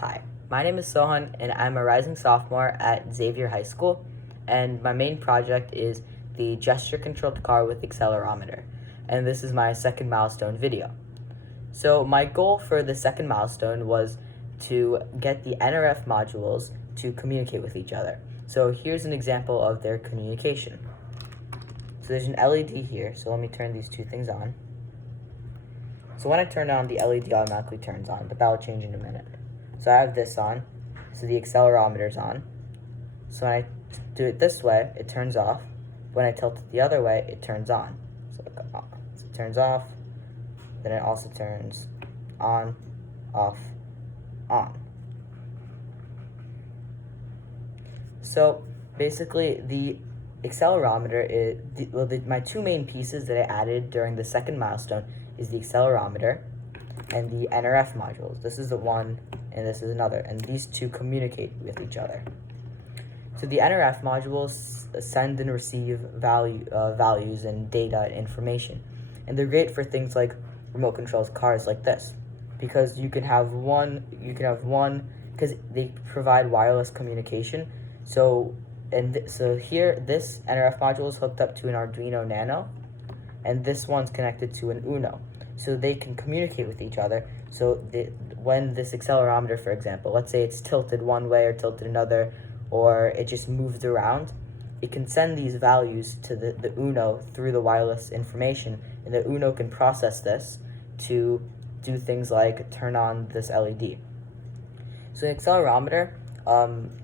Hi, my name is Sohan and I'm a rising sophomore at Xavier High School, and my main project is the gesture-controlled car with accelerometer, and this is my second milestone video. So my goal for the second milestone was to get the Nrf modules to communicate with each other. So here's an example of their communication. So there's an LED here, so let me turn these two things on. So when I turn it on, the LED automatically turns on, but that will change in a minute. So I have this on, so the accelerometer's on. So when I do it this way, it turns off. When I tilt it the other way, it turns on. So it turns off, then it also turns on, off, on. So basically, the accelerometer is, my two main pieces that I added during the second milestone is the accelerometer and the Nrf modules. This is the one and this is another, and these two communicate with each other. So the Nrf modules send and receive values and data and information, and they're great for things like remote controls cars like this, because you can have one because they provide wireless communication. So here this Nrf module is hooked up to an Arduino Nano, and this one's connected to an Uno. So they can communicate with each other. So when this accelerometer, for example, let's say it's tilted one way or tilted another, or it just moves around, it can send these values to the Uno through the wireless information, and the Uno can process this to do things like turn on this LED. So the accelerometer,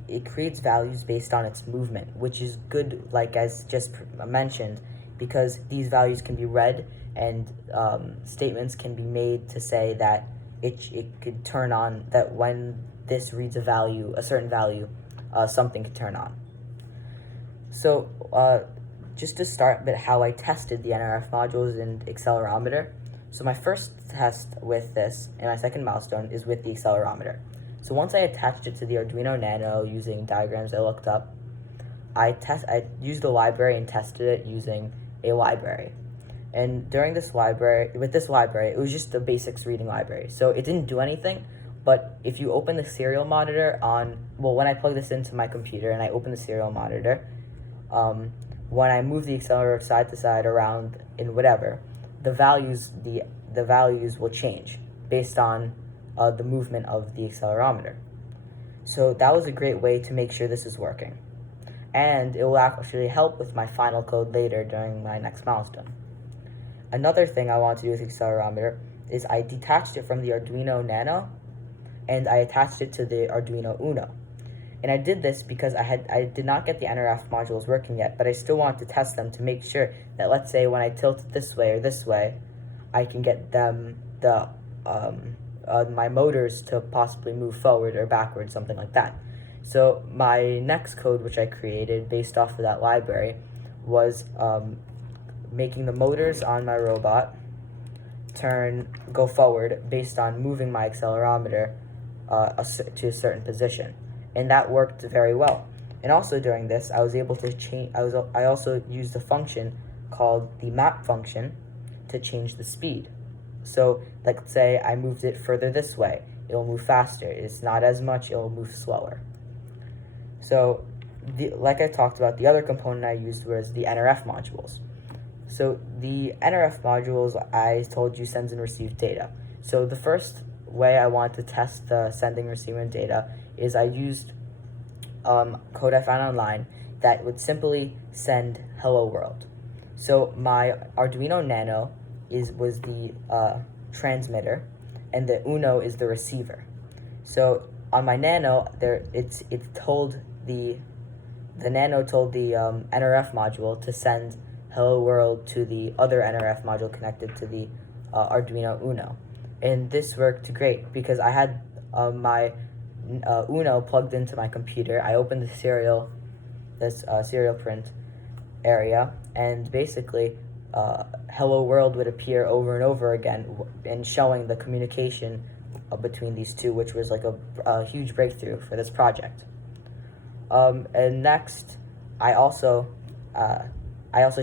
it creates values based on its movement, which is good, like as just mentioned, because these values can be read and statements can be made to say that it could turn on, that when this reads a certain value, something could turn on. So just to start with how I tested the Nrf modules and accelerometer. So my first test with this and my second milestone is with the accelerometer. So once I attached it to the Arduino Nano using diagrams I looked up, I used a library and tested it using a library. And with this library, it was just a basics reading library. So it didn't do anything, but if you open the serial monitor when I plug this into my computer and I open the serial monitor, when I move the accelerator side to side around in whatever, the values will change based on the movement of the accelerometer. So that was a great way to make sure this is working. And it will actually help with my final code later during my next milestone. Another thing I want to do with accelerometer is I detached it from the Arduino Nano and I attached it to the Arduino Uno. And I did this because I did not get the Nrf modules working yet, but I still want to test them to make sure that, let's say when I tilt it this way or this way, I can get my motors to possibly move forward or backward, something like that. So my next code, which I created based off of that library, was making the motors on my robot go forward based on moving my accelerometer to a certain position, and that worked very well. And also during this, I was able to change. I also used a function called the map function to change the speed. So, like, let's say I moved it further this way, it will move faster. It's not as much; it will move slower. So, like I talked about, the other component I used was the Nrf modules. So the Nrf modules, I told you, sends and receives data. So the first way I want to test the sending and receiving data is I used code I found online that would simply send hello world. So my Arduino Nano was the transmitter, and the Uno is the receiver. So on my Nano, the Nano told the Nrf module to send hello world to the other Nrf module connected to the Arduino Uno. And this worked great because I had my Uno plugged into my computer. I opened the serial print area, and basically hello world would appear over and over again and showing the communication between these two, which was like a huge breakthrough for this project. And next, I also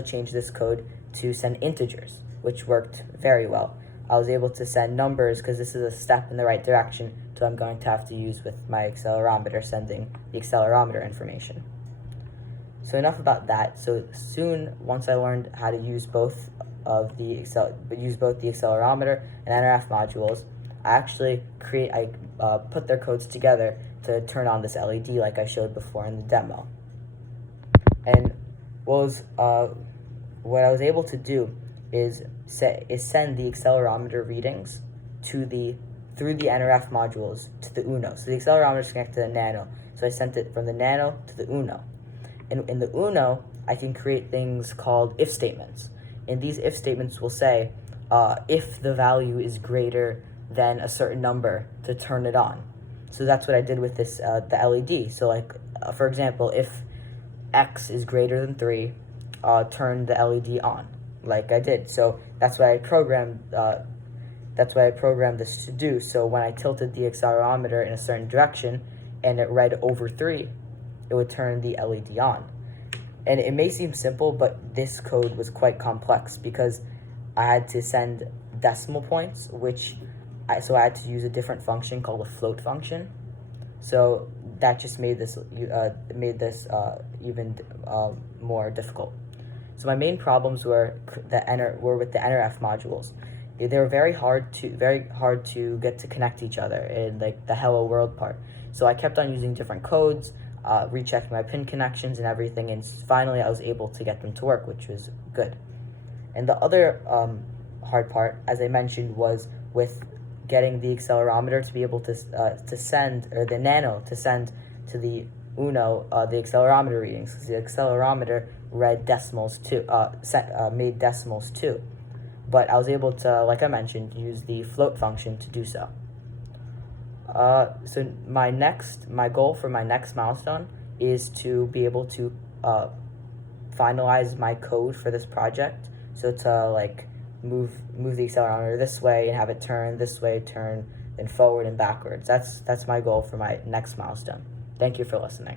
changed this code to send integers, which worked very well. I was able to send numbers because this is a step in the right direction so I'm going to have to use with my accelerometer sending the accelerometer information. So enough about that. So soon, once I learned how to use both of the accelerometer and Nrf modules, I actually put their codes together to turn on this LED like I showed before in the demo. And what I was able to do is send the accelerometer readings through the Nrf modules to the UNO. So the accelerometer is connected to the nano. So I sent it from the nano to the UNO. And in the UNO, I can create things called if statements. And these if statements will say if the value is greater than a certain number to turn it on. So that's what I did with this the LED. So like for example, if X is greater than 3, turn the LED on, like I did. So that's what I programmed. That's what I programmed this to do. So when I tilted the accelerometer in a certain direction and it read over 3, it would turn the LED on. And it may seem simple, but this code was quite complex because I had to send decimal points, so I had to use a different function called a float function. So that just made this even more difficult. So my main problems were with the Nrf modules. They were very hard to get to connect to each other in like the hello world part. So I kept on using different codes, rechecking my pin connections and everything, and finally I was able to get them to work, which was good. And the other hard part, as I mentioned, was with getting the accelerometer to be able to send, or the nano to send to the UNO the accelerometer readings, because the accelerometer read decimals too, made decimals too. But I was able to, like I mentioned, use the float function to do so. So my goal for my next milestone is to be able to finalize my code for this project. So to like move the accelerometer this way and have it turn this way, turn, then forward and backwards. That's my goal for my next milestone. Thank you for listening.